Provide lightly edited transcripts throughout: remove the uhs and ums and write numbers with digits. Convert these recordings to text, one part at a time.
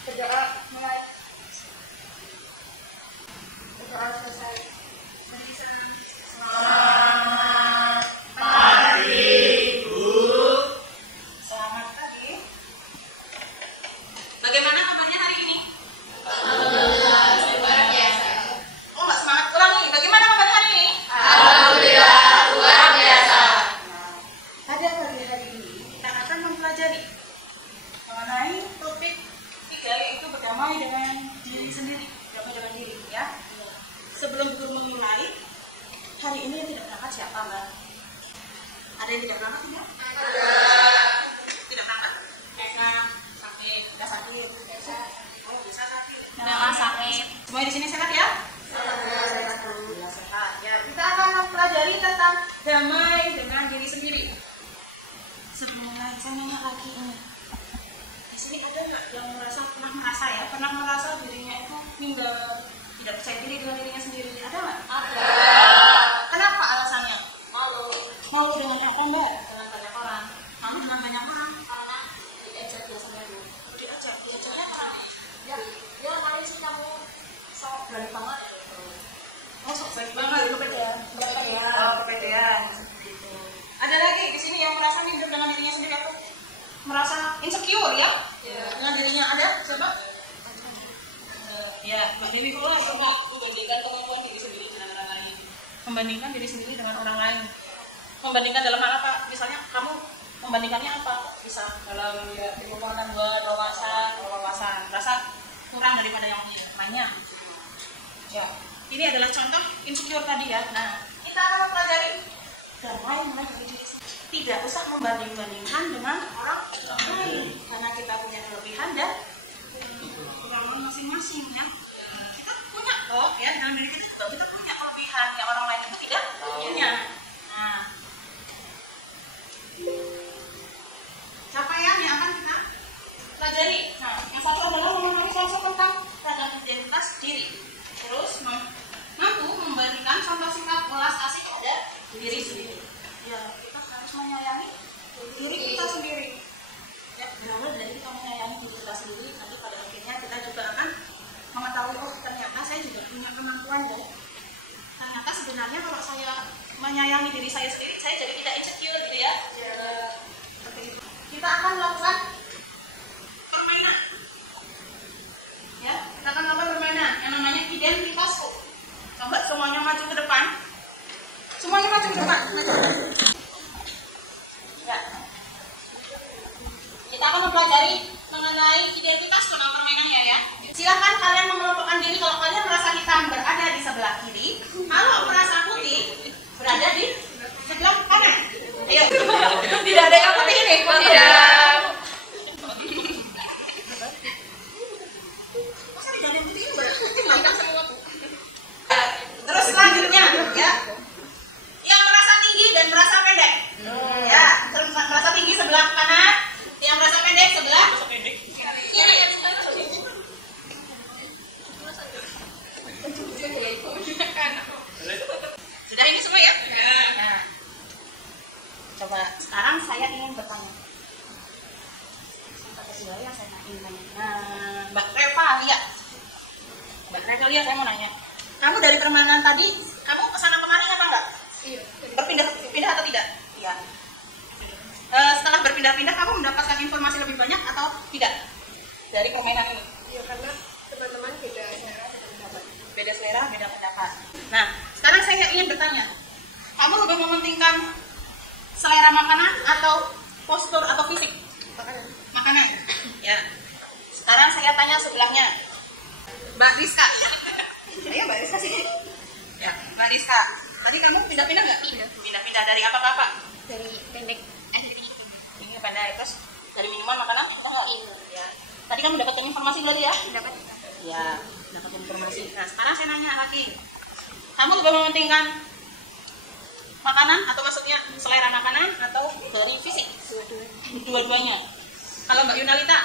Berdoa mulai. Berdoa selesai. Selamat pagi, Bu. Selamat pagi. Bagaimana kabarnya hari ini? Alhamdulillah luar biasa. Oh, nggak semangat ulangi. Bagaimana kabarnya hari ini? Alhamdulillah luar biasa. Pada pagi hari ini kita akan mempelajari mengenai topik 3, yaitu berdamai dengan diri sendiri. Berdamai dengan diri, ya. Sebelum guru memulai, hari ini yang tidak berangkat siapa, Mbak? Ada yang tidak berangkat tidak? Tidak berangkat? Karena sakit, tidak sakit. Oh, bisa sakit. Memang sakit. Semua di sini sehat ya? Alhamdulillah sehat. Ya, kita akan mempelajari tentang damai dengan diri sendiri. Sebelumnya saya nanya lagi ini. Di sini ada nggak yang pernah merasa dirinya itu minder, tidak percaya diri dengan dirinya sendiri? Ada nggak? Ada. Kenapa alasannya? Malu. Malu dengan apa, Mbak? Dengan banyak orang. Malu dengan banyak orang. Karena diajak biasanya dulu. Diajaknya orang. Ya, dia nanti sih kamu sok berani banget. Oh, sok baik banget. Kepedean. Oh, kepedean. Gitu. Ada lagi di sini yang merasa minder dengan dirinya sendiri atau merasa insecure ya? Dengan dirinya ada? Coba. Ya, Mbak Dewi coba membandingkan kemampuan diri sendiri dengan orang lain. Membandingkan diri sendiri dengan orang lain. Membandingkan dalam hal apa? Misalnya kamu membandingkannya apa? Bisa dalam kekuatan wawasan, rasa kurang daripada yang lainnya. Ya, ini adalah contoh insecure tadi ya. Nah, kita akan mempelajari damai dengan diri sendiri. Tidak usah membanding-bandingkan dengan orang lain, karena kita punya kelebihan dan kekurangan masing-masing ya. Kita punya kok ya, dalam diri kita juga kita punya kelebihan yang orang lain itu tidak punya. Nah, capaian yang akan kita pelajari. Nah, yang satu adalah memahami konsep tentang ragam identitas diri. Terus mampu memberikan contoh sikap belas kasih kepada diri sendiri. Ya, kita harus menyayangi diri kita sendiri. Ya, berawal dari kita menyayangi diri kita sendiri, nanti pada akhirnya kita juga akan mengetahui, oh ternyata saya juga punya kemampuan ya. Ternyata sebenarnya kalau saya menyayangi diri saya sendiri, saya jadi tidak insecure gitu ya. Seperti itu. Kita akan melakukan permainan. Ya, kita akan melakukan permainan yang namanya identitasku. Coba semuanya maju ke depan. Semuanya maju ke depan. Ya. Kita akan mempelajari mengenai identitas dalam permainannya ya. Silakan kalian mengelompokkan diri. Kalau kalian merasa hitam berada di sebelah kiri, kalau merasa putih berada di sebelah kanan. Ayo. Tidak ada yang putih ini. Tidak. Masa tidak ada yang putih ini? Hitam semua tuh. Terus selanjutnya ya. Yang merasa tinggi dan merasa pendek. Ya, merasa tinggi sebelah kanan, yang merasa pendek sebelah kiri. Sudah ini semua ya? Nah, coba sekarang saya ingin bertanya. Sampai kedua yang saya ingin tanya. Nah, Mbak Revalia, saya mau nanya. Kamu dari permainan tadi, kamu kesana kemari apa enggak? Iya. Berpindah atau tidak? Iya. Setelah berpindah-pindah, kamu mendapatkan informasi lebih banyak atau tidak dari permainan ini? Iya, karena teman-teman beda selera, Beda selera, beda pendapat. Nah, sekarang saya ingin bertanya, kamu lebih mementingkan selera makanan atau postur atau fisik? Makanan. Ya. Sekarang saya tanya sebelahnya, Mbak Rizka. Ayo Mbak Rizka sini. Ya, Mbak Rizka. Tadi kamu pindah-pindah nggak? Pindah-pindah dari apa ke apa? dari pendek. Ini pendek, terus dari minuman makanan pindah nggak? Iya. Ya. Tadi kamu dapatkan informasi berarti ya? Dapat. Ya, dapat informasi. Nah, sekarang saya nanya lagi. Kamu lebih mementingkan makanan atau maksudnya selera makanan atau dari fisik? Dua-duanya. Kalau Mbak Yunalita,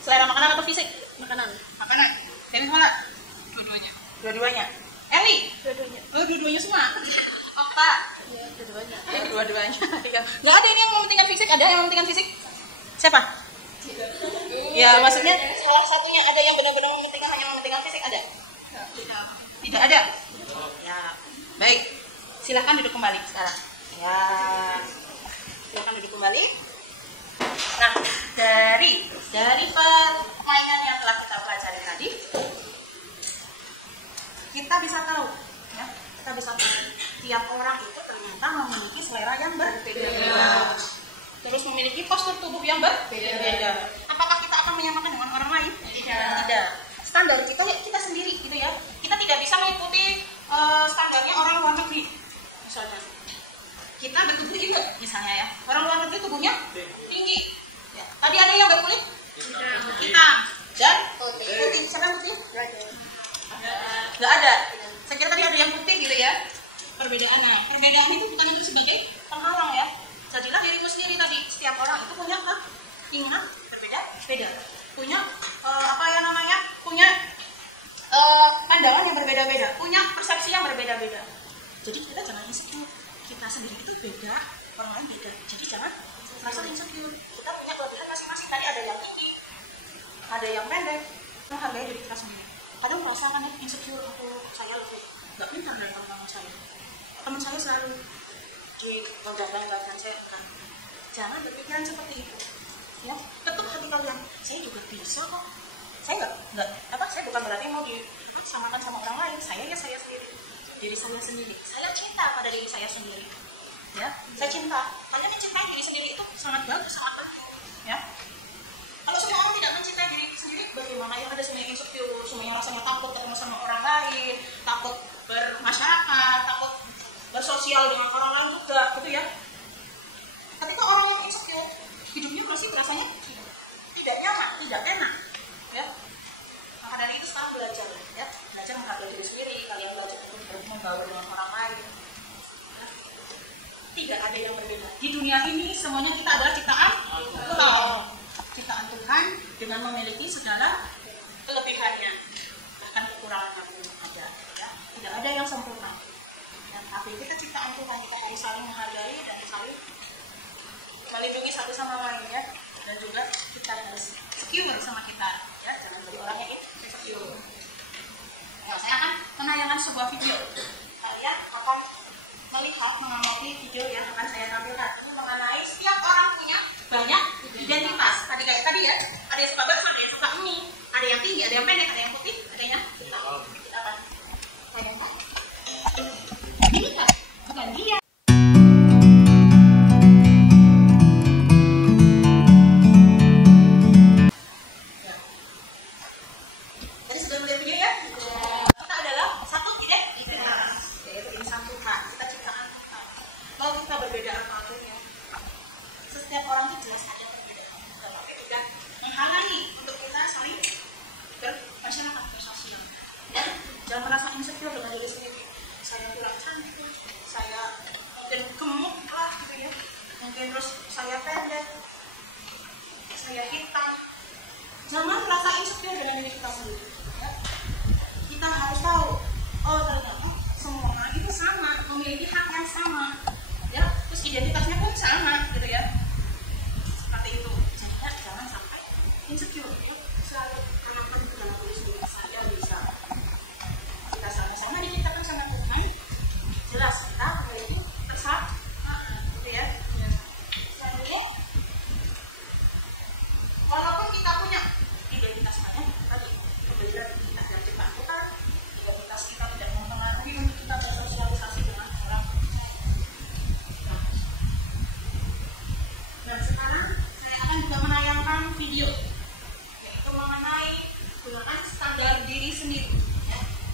selera makanan atau fisik? Makanan. Makanan. Dewi Mola? Dua-duanya. Dua-duanya. Eli? Dua-duanya. Oh, dua-duanya semua. Okta? Iya, dua-duanya. Dua-duanya. Nggak ada ini yang mementingkan fisik? Ada yang mementingkan fisik? Siapa? Ya, maksudnya salah satunya ada yang benar-benar mementingkan hanya mementingkan fisik ada? Tidak ada. Ya, baik. Silahkan duduk kembali sekarang. Ya, silahkan duduk kembali. Nah, dari permainan yang telah kita pelajari tadi, kita bisa tahu, ya, tiap orang itu ternyata memiliki selera yang berbeda. Terus memiliki postur tubuh yang berbeda. Apakah kita akan menyamakan dengan orang lain? Tidak. Standar kita sendiri gitu ya. Kita tidak bisa mengikuti standarnya orang luar negeri. Misalnya, kita bertubuh juga misalnya ya. Orang luar negeri tubuhnya tinggi. Ya. Tadi ada yang berkulit hitam dan putih. Siapa yang putih? Nggak ada. Saya kira tadi ada yang putih gitu ya. Perbedaannya. Perbedaan itu bukan itu sebagai penghalang ya. Jadilah dirimu sendiri tadi. Setiap orang itu punya keinginan berbeda-beda. Punya punya pandangan yang berbeda-beda. Punya persepsi yang berbeda-beda. Jadi kita jangan insecure. Kita sendiri itu beda, orang lain beda. Jadi jangan merasa insecure. Kita punya kelebihan masing-masing. Tadi ada yang tinggi, ada yang pendek. Menghargai diri kita sendiri. Kadang merasakan insecure saya lebih nggak pintar dari teman-teman saya. Teman saya selalu bangga-banggakan saya enggak. Jangan berpikiran seperti itu. Ya, ketuk hati kalian. Saya juga bisa kok. Saya saya bukan berarti mau disamakan sama orang lain. Saya sendiri. Diri saya sendiri. Saya cinta pada diri saya sendiri. Ya, saya cinta. Kalian mencintai diri sendiri itu sangat bagus, sangat bagus. Ya. Kalau semua orang tidak mencintai diri sendiri, bagaimana? Yang ada semuanya insecure, semuanya rasanya takut ketemu sama orang lain, takut bermasyarakat, takut bersosial dengan orang lain juga, gitu ya. Ketika orang yang insecure, hidupnya pasti rasanya tidak nyaman, tidak enak, ya. Maka dari itu sekarang belajar, ya, belajar menghargai diri sendiri, kalian belajar untuk membaur dengan orang lain. Ya. Tidak ada yang berbeda. Di dunia ini semuanya kita adalah ciptaan Tuhan. Ciptaan Tuhan dengan memiliki segala kelebihannya, bahkan kekurangan pun ada, ya. Tidak ada yang sempurna. Tapi kita ciptaan Tuhan, kita harus saling menghargai dan saling melindungi satu sama lain ya. Dan juga kita harus secure sama kita ya, jangan jadi orang yang insecure. Ya, saya akan menayangkan sebuah video. Kalian akan melihat mengamati video yang akan saya tampilkan. Ini mengenai setiap orang punya banyak identitas. Tadi kayak tadi ya, ada yang suka basah, ada yang suka ini, ada yang tinggi, ada yang pendek, ada yang putih, ada yang hitam. Kita akan tayangkan. Ini kan bukan dia. Tadi sudah melihat video ya? Kita adalah satu identitas, yaitu insan Tuhan. Kita ciptaan Tuhan. Kalau kita berbeda apapun ya, setiap orang itu jelas ada perbedaan. Tapi tidak menghalangi untuk kita saling bermasyarakat, bersosial. Ya, jangan merasa insecure dengan diri sendiri. Saya kurang cantik, saya mungkin gemuk lah gitu ya, mungkin terus saya pendek, saya hitam. Jangan merasa insecure dengan diri kita sendiri ya. Kita harus tahu, oh ternyata semua orang itu sama, memiliki hak yang sama ya, terus identitasnya pun sama gitu ya, seperti itu. Jadi jangan sampai insecure ya. Selalu tanamkan dalam diri sendiri, saya bisa. Kita sama-sama diciptakan sama Tuhan, jelas kita memiliki bersama gitu ya. Selanjutnya, walaupun kita punya identitas banyak tadi, kemudian kita tidak ciptaan Tuhan, identitas kita tidak mempengaruhi untuk kita bersosialisasi dengan orang. Dan sekarang saya akan juga menayangkan video, yaitu mengenai gunakan standar diri sendiri.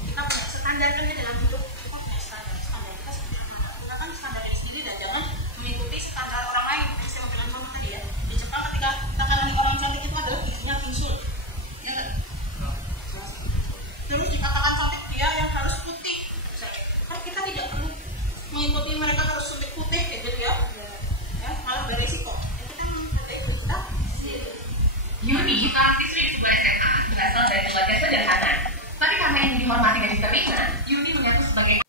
Kita punya standar kan dalam hidup, kita punya standar kita seperti apa? Gunakan standar diri sendiri dan jangan mengikuti standar orang lain. Saya mau bilang sama tadi ya, di Jepang ketika takaran orang cantik itu adalah giginya pinsul, ya nggak? Terus dikatakan cantik dia yang harus putih, kan kita tidak perlu mengikuti mereka harus putih kayak gitu ya, malah beresiko. Kita mengikuti kita sendiri. Yuni, seorang siswi di sebuah SMA, berasal dari keluarga sederhana. Tapi karena yang dihormati dan diterima, Yuni mengaku sebagai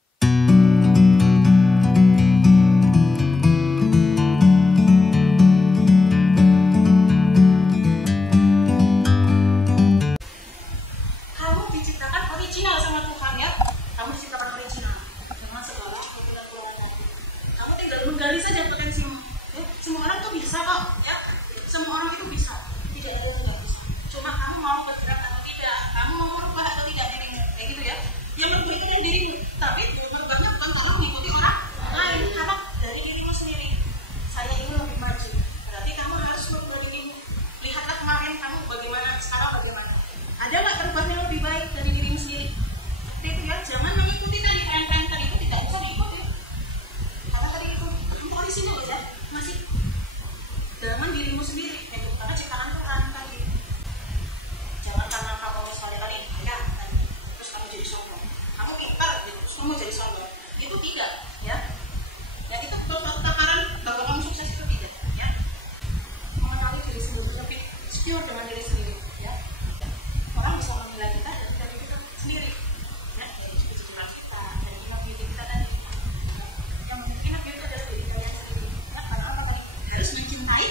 Yang merubah itu dari dirimu, tapi merubahnya bukan karena mengikuti orang lain, karena dari dirimu sendiri. Saya ingin lebih maju, berarti kamu harus merubah dirimu. Lihatlah kemarin kamu bagaimana, sekarang bagaimana. Ada nggak perubahan yang lebih baik dari dirimu sendiri? Itu ya, jangan mengikuti tadi tren-tren tadi itu, tidak usah diikuti. Karena tadi itu kamu orisinal ya, masih dengan dirimu sendiri, itu karena ciptaan Tuhan tadi. Jangan karena kamu misalnya tadi ya, terus kamu jadi sombong, kamu pintar gitu, terus kamu jadi sombong, itu tidak ya. Ya itu takaran bahwa kamu sukses itu tidak ya. Mengenali diri sendiri, lebih secure dengan diri sendiri ya. Orang bisa menilai kita dari kita sendiri ya, dari kejujuran kita, dari inner beauty kita tadi. Yang inner beauty adalah diri kalian sendiri ya, karena apa tadi? Harus mencintai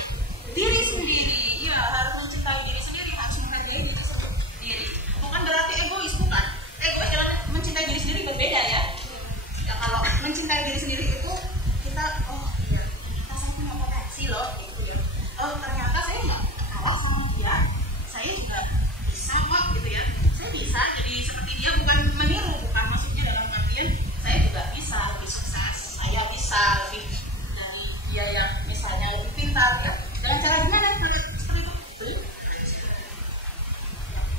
diri sendiri ya, harus mencintai diri sendiri, harus menghargai diri sendiri. Bukan berarti egois, bukan. Egois adalah mencintai diri sendiri berbeda ya. Ya kalau mencintai diri sendiri itu kita, oh iya, saya punya potensi loh gitu ya. Oh ternyata saya nggak kalah sama dia, saya juga bisa kok gitu ya. Saya bisa jadi seperti dia, bukan meniru, bukan maksudnya dalam artian saya juga bisa lebih sukses, saya bisa lebih dari dia yang misalnya lebih pintar ya. Dengan cara gimana? Seperti itu.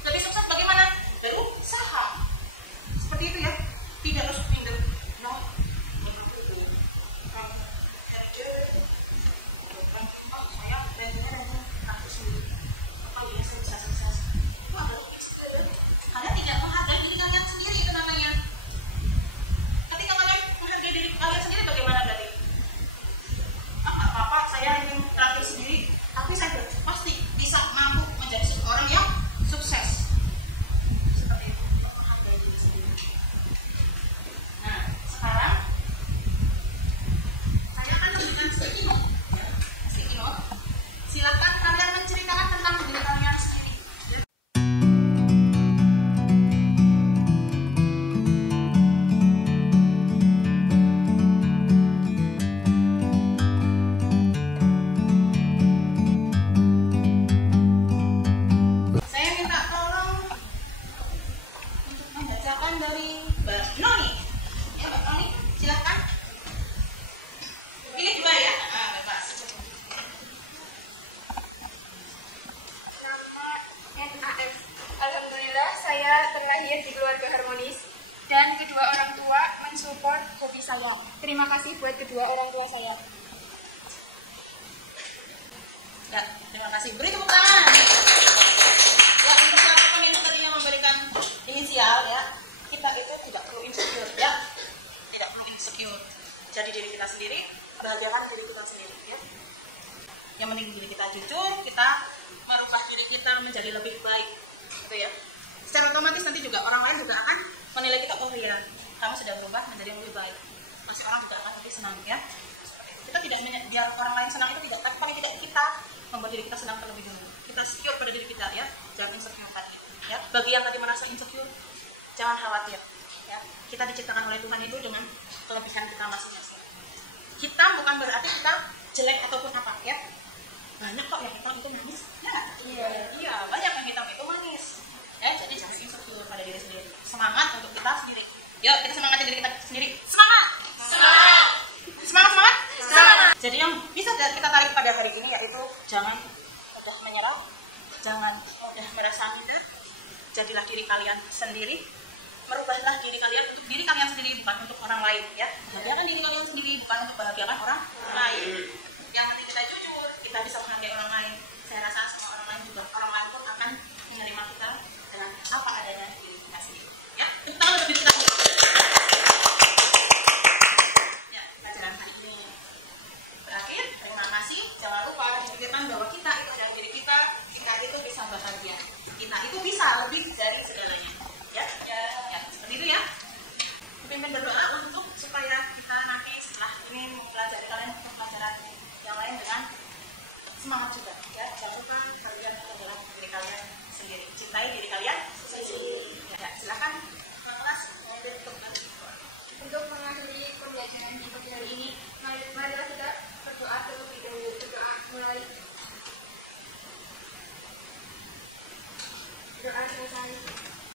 Lebih sukses bagaimana? Dari usaha. Seperti itu ya. Tidak harus minder. No. Saya benar-benar aku sendiri. Apa ya saya bisa sukses? Itu adalah kalian tidak menghargai diri kalian sendiri, itu namanya. Ketika kalian menghargai diri kalian sendiri, bagaimana berarti? Apa saya ingin terakhir sendiri, tapi saya pasti bisa mampu menjadi seorang yang sukses. Seperti itu, menghargai diri sendiri. Nah, sekarang saya akan memberikan sticky note. Sticky note. Silakan kalian menceritakan tentang diri kalian sendiri. Saya minta tolong untuk membacakan dari Mbak Noni. Ya Mbak Noni, silakan. Pilih dua ya. Nah, bebas. Nama NAF. Alhamdulillah saya terlahir di keluarga harmonis dan kedua orang tua mensupport hobi saya. Terima kasih buat kedua orang tua saya. Ya, terima kasih. Beri tepuk tangan. Ya, untuk siapapun yang tadinya memberikan inisial ya, kita itu tidak perlu insecure ya. Tidak perlu insecure. Jadi diri kita sendiri, bahagiakan diri kita sendiri ya. Yang penting diri kita jujur, kita merubah diri kita menjadi lebih baik. Gitu ya. Secara otomatis nanti juga orang lain juga akan menilai kita, oh iya, kamu sudah berubah menjadi lebih baik. Pasti orang juga akan lebih senang ya. Kita tidak biar orang lain senang itu tidak, tapi paling tidak kita membuat diri kita senang terlebih dulu. Kita secure pada diri kita ya, jangan insecure tadi. Ya, bagi yang tadi merasa insecure, jangan khawatir. Ya, kita diciptakan oleh Tuhan itu dengan kelebihan kita masing-masing. Kita bukan berarti kita jelek ataupun apa ya. Banyak kok yang hitam itu manis. Iya, banyak yang hitam itu manis. Ya, jadi jangan insecure pada diri sendiri. Semangat untuk kita sendiri. Yuk, kita semangatin diri kita sendiri. Semangat! Semangat! Semangat, semangat! Semangat! Jadi yang bisa kita tarik pada hari ini yaitu jangan mudah menyerah, jangan mudah merasa minder. Jadilah diri kalian sendiri. Merubahlah diri kalian untuk diri kalian sendiri, bukan untuk orang lain ya. Bahagiakan diri kalian sendiri, bukan untuk bahagiakan orang lain. Yang penting kita jujur, kita bisa menghargai orang lain. Saya rasa semua orang lain juga, orang lain pun akan menerima kita dengan apa adanya diri kita sendiri. Ya, kita lebih kita. Ya, pelajaran hari ini berakhir. Terima kasih. Jangan lupa dipikirkan bahwa kita itu adalah diri kita. Kita itu bisa bahagia. Kita itu bisa lebih dari segalanya. Ya, seperti itu ya. Pimpin berdoa untuk supaya kita nanti setelah ini mempelajari kalian pelajaran yang lain dengan semangat juga ya. Jangan lupa kalian adalah diri kalian sendiri, cintai diri kalian sendiri ya. Silakan kelas